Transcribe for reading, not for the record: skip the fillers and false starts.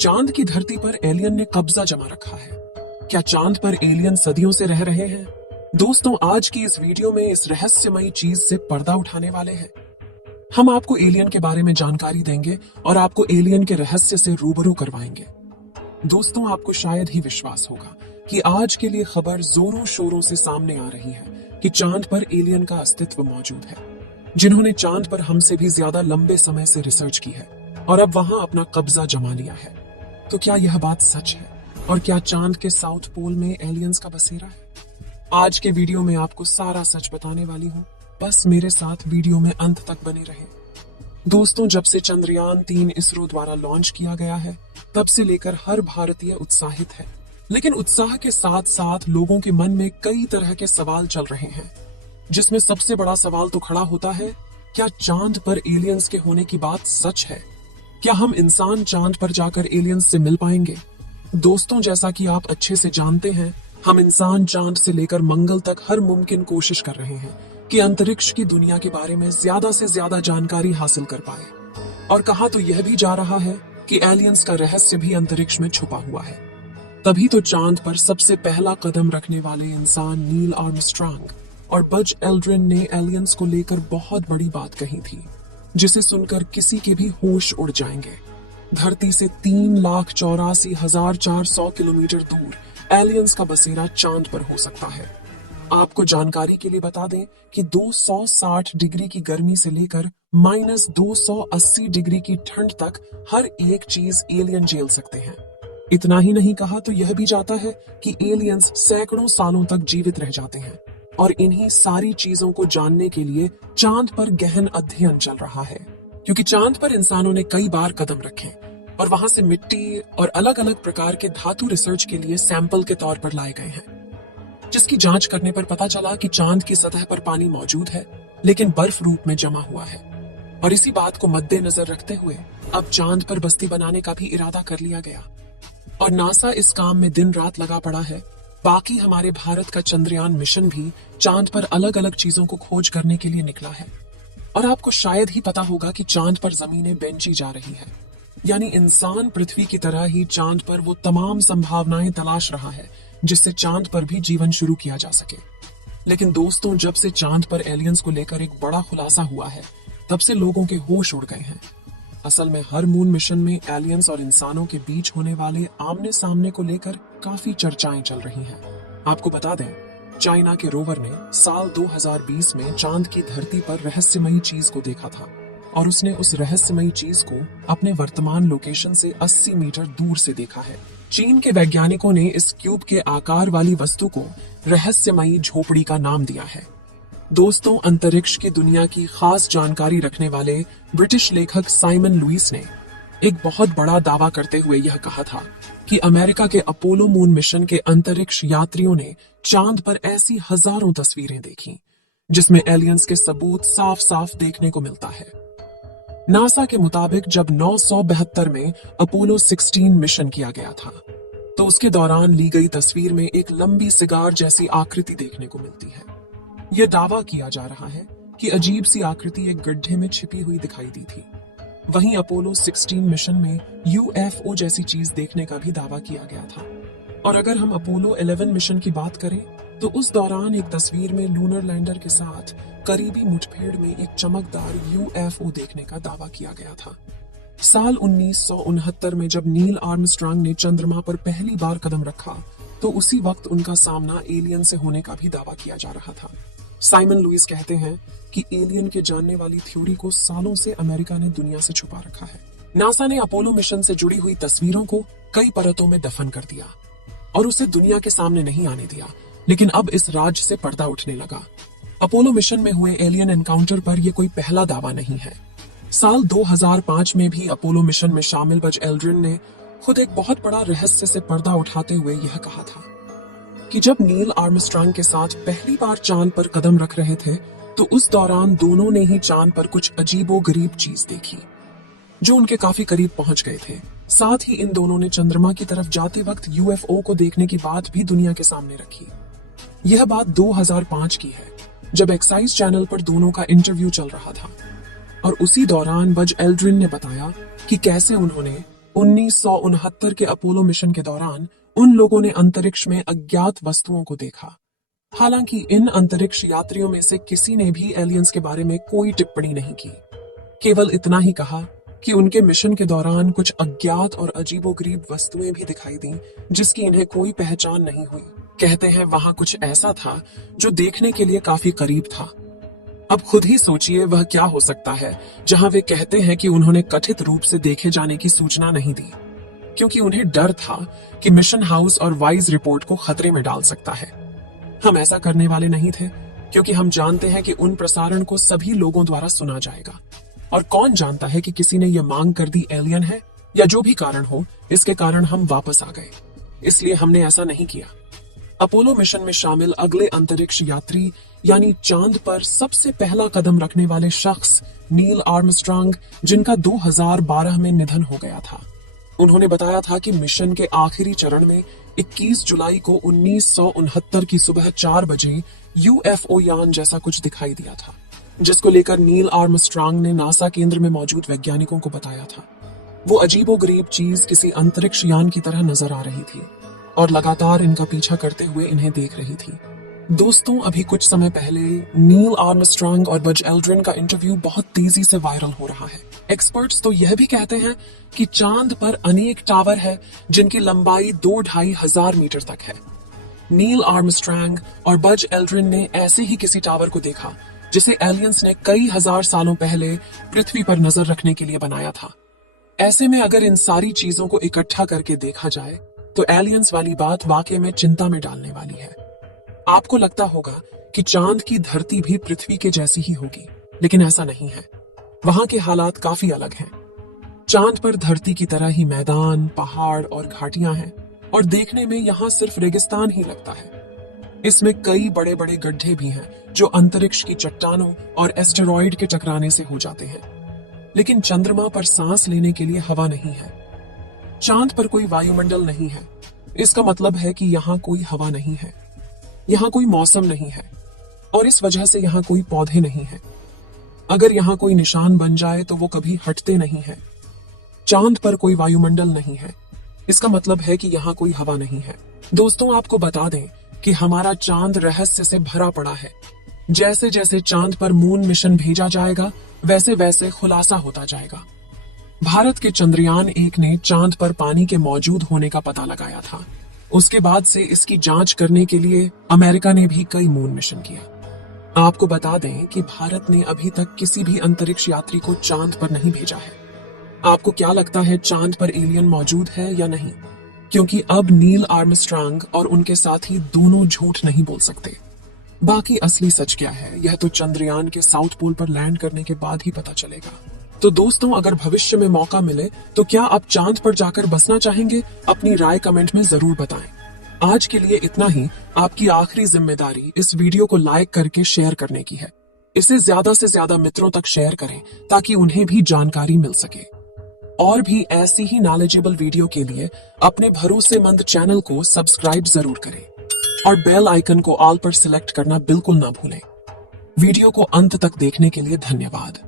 चांद की धरती पर एलियन ने कब्जा जमा रखा है। क्या चांद पर एलियन सदियों से रह रहे हैं? दोस्तों, आज की इस वीडियो में इस रहस्यमयी चीज से पर्दा उठाने वाले हैं। हम आपको एलियन के बारे में जानकारी देंगे और आपको एलियन के रहस्य से रूबरू करवाएंगे। दोस्तों, आपको शायद ही विश्वास होगा कि आज के लिए खबर जोरों शोरों से सामने आ रही है कि चांद पर एलियन का अस्तित्व मौजूद है, जिन्होंने चांद पर हमसे भी ज्यादा लंबे समय से रिसर्च की है और अब वहां अपना कब्जा जमा लिया है। तो क्या यह बात सच है? और क्या चांद के साउथ पोल में एलियंस का बसेरा है? आज के वीडियो में आपको सारा सच बताने वाली हूँ। बस मेरे साथ वीडियो में अंत तक बने रहें। दोस्तों, जब से चंद्रयान 3 इसरो द्वारा लॉन्च किया गया है, तब से लेकर हर भारतीय उत्साहित है। लेकिन उत्साह के साथ साथ लोगों के मन में कई तरह के सवाल चल रहे हैं, जिसमें सबसे बड़ा सवाल तो खड़ा होता है, क्या चांद पर एलियंस के होने की बात सच है? क्या हम इंसान चांद पर जाकर एलियंस से मिल पाएंगे? दोस्तों, जैसा कि आप अच्छे से जानते हैं, हम इंसान चांद से लेकर मंगल तक हर मुमकिन कोशिश कर रहे हैं कि अंतरिक्ष की दुनिया के बारे में ज्यादा से ज्यादा जानकारी हासिल कर पाए। और कहा तो यह भी जा रहा है कि एलियंस का रहस्य भी अंतरिक्ष में छुपा हुआ है। तभी तो चांद पर सबसे पहला कदम रखने वाले इंसान नील आर्मस्ट्रांग और बज एल्ड्रिन ने एलियंस को लेकर बहुत बड़ी बात कही थी, जिसे सुनकर किसी के भी होश उड़ जाएंगे। धरती से 3,84,400 किलोमीटर दूर एलियंस का बसेरा चांद पर हो सकता है। आपको जानकारी के लिए बता दें कि 260 डिग्री की गर्मी से लेकर -280 डिग्री की ठंड तक हर एक चीज एलियन झेल सकते हैं। इतना ही नहीं, कहा तो यह भी जाता है कि एलियंस सैकड़ों सालों तक जीवित रह जाते हैं। और इन्हीं सारी चीजों को जानने के लिए चांद पर गहन अध्ययन चल रहा है, क्योंकि चांद पर इंसानों ने कई बार कदम रखे और वहां से मिट्टी और अलग अलग प्रकार के धातु रिसर्च के लिए सैंपल के तौर पर लाए गए हैं, जिसकी जांच करने पर पता चला कि चांद की सतह पर पानी मौजूद है, लेकिन बर्फ रूप में जमा हुआ है। और इसी बात को मद्देनजर रखते हुए अब चांद पर बस्ती बनाने का भी इरादा कर लिया गया और नासा इस काम में दिन रात लगा पड़ा है। बाकी हमारे भारत का चंद्रयान मिशन भी चांद पर अलग अलग चीजों को खोज करने के लिए निकला है। और आपको शायद ही पता होगा कि चांद पर जमीनें बेंची जा रही है, यानी इंसान पृथ्वी की तरह ही चांद पर वो तमाम संभावनाएं तलाश रहा है जिससे चांद पर भी जीवन शुरू किया जा सके। लेकिन दोस्तों, जब से चांद पर एलियंस को लेकर एक बड़ा खुलासा हुआ है, तब से लोगों के होश उड़ गए हैं। असल में हर मून मिशन में एलियंस और इंसानों के बीच होने वाले आमने सामने को लेकर काफी चर्चाएं चल रही हैं। आपको बता दें, चाइना के रोवर ने साल 2020 में चांद की धरती पर रहस्यमयी चीज को देखा था और उसने उस रहस्यमयी चीज को अपने वर्तमान लोकेशन से 80 मीटर दूर से देखा है। चीन के वैज्ञानिकों ने इस क्यूब के आकार वाली वस्तु को रहस्यमयी झोपड़ी का नाम दिया है। दोस्तों, अंतरिक्ष की दुनिया की खास जानकारी रखने वाले ब्रिटिश लेखक साइमन लुइस ने एक बहुत बड़ा दावा करते हुए यह कहा था कि अमेरिका के अपोलो मून मिशन के अंतरिक्ष यात्रियों ने चांद पर ऐसी हजारों तस्वीरें देखी जिसमें एलियंस के सबूत साफ साफ देखने को मिलता है। नासा के मुताबिक जब 972 में अपोलो 16 मिशन किया गया था, तो उसके दौरान ली गई तस्वीर में एक लंबी सिगार जैसी आकृति देखने को मिलती है। यह दावा किया जा रहा है कि अजीब सी आकृति एक गड्ढे में छिपी हुई दिखाई दी थी। वहीं अपोलो 16 मिशन में यूएफओ जैसी चीज देखने का भी दावा किया गया था। और अगर हम अपोलो 11 मिशन की बात करें, तो उस दौरान एक तस्वीर में लूनर लैंडर के साथ करीबी मुठभेड़ में एक चमकदार यूएफओ देखने का दावा किया गया था। साल 1969 में जब नील आर्मस्ट्रांग ने चंद्रमा पर पहली बार कदम रखा, तो उसी वक्त उनका सामना एलियन से होने का भी दावा किया जा रहा था। साइमन लुइस कहते हैं कि एलियन के जानने वाली थ्योरी को सालों से अमेरिका ने दुनिया से छुपा रखा है। नासा ने अपोलो मिशन से जुड़ी हुई तस्वीरों को कई परतों में दफन कर दिया और उसे दुनिया के सामने नहीं आने दिया, लेकिन अब इस राज से पर्दा उठने लगा। अपोलो मिशन में हुए एलियन एनकाउंटर पर यह कोई पहला दावा नहीं है। साल 2005 में भी अपोलो मिशन में शामिल बज एल्ड्रिन ने खुद एक बहुत बड़ा रहस्य से पर्दा उठाते हुए यह कहा था कि जब नील आर्मस्ट्रांग के साथ पहली बार चांद पर कदम रख रहे थे, तो उस दौरान दोनों ने ही चांद पर कुछ अजीबोगरीब चीज देखी जो उनके काफी करीब पहुंच गए थे। साथ ही इन दोनों ने चंद्रमा की तरफ जाते वक्त यूएफओ को देखने की बात भी दुनिया के सामने रखी। यह बात 2005 की है, जब एक्साइज चैनल पर दोनों का इंटरव्यू चल रहा था और उसी दौरान बज एल्ड्रिन ने बताया कि कैसे उन्होंने 1969 के अपोलो मिशन के दौरान उन लोगों ने अंतरिक्ष में अज्ञात वस्तुओं को देखा। हालांकि इन अंतरिक्ष यात्रियों में से किसी ने भी एलियंस के बारे में कोई टिप्पणी नहीं की, केवल इतना ही कहा कि उनके मिशन के दौरान कुछ अज्ञात और अजीबोगरीब वस्तुएं भी दिखाई दी जिसकी इन्हें कोई पहचान नहीं हुई। कहते हैं वहां कुछ ऐसा था जो देखने के लिए काफी करीब था। अब खुद ही सोचिए वह क्या हो सकता है जहां वे कहते हैं कि उन्होंने कथित रूप से देखे जाने की सूचना नहीं दी, क्योंकि उन्हें डर था कि मिशन हाउस और वाइज रिपोर्ट को खतरे में डाल सकता है। हम ऐसा करने वाले नहीं थे, क्योंकि हम जानते हैं कि उन प्रसारण को सभी लोगों द्वारा सुना जाएगा, और कौन जानता है कि किसी ने यह मांग कर दी एलियन है, या जो भी कारण हो इसके कारण हम वापस आ गए, इसलिए हमने ऐसा नहीं किया। अपोलो मिशन में शामिल अगले अंतरिक्ष यात्री यानी चांद पर सबसे पहला कदम रखने वाले शख्स नील आर्मस्ट्रांग, जिनका 2012 में निधन हो गया था। उन्होंने बताया था कि मिशन के आखिरी चरण में 21 जुलाई को 1969 की सुबह 4 बजे यूएफओ यान जैसा कुछ दिखाई दिया था, जिसको लेकर नील आर्मस्ट्रांग ने नासा केंद्र में मौजूद वैज्ञानिकों को बताया था। वो अजीबोगरीब चीज किसी अंतरिक्ष यान की तरह नजर आ रही थी और लगातार इनका पीछा करते हुए इन्हें देख रही थी। दोस्तों, अभी कुछ समय पहले नील आर्मस्ट्रांग और बज एल्ड्रिन का इंटरव्यू बहुत तेजी से वायरल हो रहा है। एक्सपर्ट्स तो यह भी कहते हैं कि चांद पर अनेक टावर है जिनकी लंबाई 2-2.5 हजार मीटर तक है। नील आर्मस्ट्रांग और बज एल्ड्रिन ने ऐसे ही किसी टावर को देखा जिसे एलियंस ने कई हजार सालों पहले पृथ्वी पर नजर रखने के लिए बनाया था। ऐसे में अगर इन सारी चीजों को इकट्ठा करके देखा जाए तो एलियंस वाली बात वाकई में चिंता में डालने वाली है। आपको लगता होगा कि चांद की धरती भी पृथ्वी के जैसी ही होगी, लेकिन ऐसा नहीं है। वहां के हालात काफी अलग हैं। चांद पर धरती की तरह ही मैदान, पहाड़ और घाटियां हैं, और देखने में यहाँ सिर्फ रेगिस्तान ही लगता है। इसमें कई बड़े बड़े गड्ढे भी हैं जो अंतरिक्ष की चट्टानों और एस्टेरॉइड के टकराने से हो जाते हैं। लेकिन चंद्रमा पर सांस लेने के लिए हवा नहीं है। चांद पर कोई वायुमंडल नहीं है। इसका मतलब है कि यहाँ कोई हवा नहीं है, यहाँ कोई मौसम नहीं है, और इस वजह से यहाँ कोई पौधे नहीं है। अगर यहाँ कोई निशान बन जाए तो वो कभी हटते नहीं है। चांद पर कोई वायुमंडल नहीं है, इसका मतलब है कि यहाँ कोई हवा नहीं है। दोस्तों, आपको बता दें कि हमारा चांद रहस्य से भरा पड़ा है। जैसे जैसे चांद पर मून मिशन भेजा जाएगा वैसे वैसे खुलासा होता जाएगा। भारत के चंद्रयान 1 ने चांद पर पानी के मौजूद होने का पता लगाया था। उसके बाद से इसकी जांच करने के लिए अमेरिका ने भी कई मून मिशन किया। आपको बता दें कि भारत ने अभी तक किसी भी अंतरिक्ष यात्री को चांद पर नहीं भेजा है। आपको क्या लगता है, चांद पर एलियन मौजूद है या नहीं? क्योंकि अब नील आर्मस्ट्रांग और उनके साथी दोनों झूठ नहीं बोल सकते। बाकी असली सच क्या है, यह तो चंद्रयान के साउथ पोल पर लैंड करने के बाद ही पता चलेगा। तो दोस्तों, अगर भविष्य में मौका मिले तो क्या आप चांद पर जाकर बसना चाहेंगे? अपनी राय कमेंट में जरूर बताएं। आज के लिए इतना ही। आपकी आखिरी जिम्मेदारी इस वीडियो को लाइक करके शेयर करने की है। इसे ज्यादा से ज्यादा मित्रों तक शेयर करें ताकि उन्हें भी जानकारी मिल सके। और भी ऐसी ही नॉलेजेबल वीडियो के लिए अपने भरोसेमंद चैनल को सब्सक्राइब जरूर करें और बेल आइकन को ऑल पर सिलेक्ट करना बिल्कुल ना भूलें। वीडियो को अंत तक देखने के लिए धन्यवाद।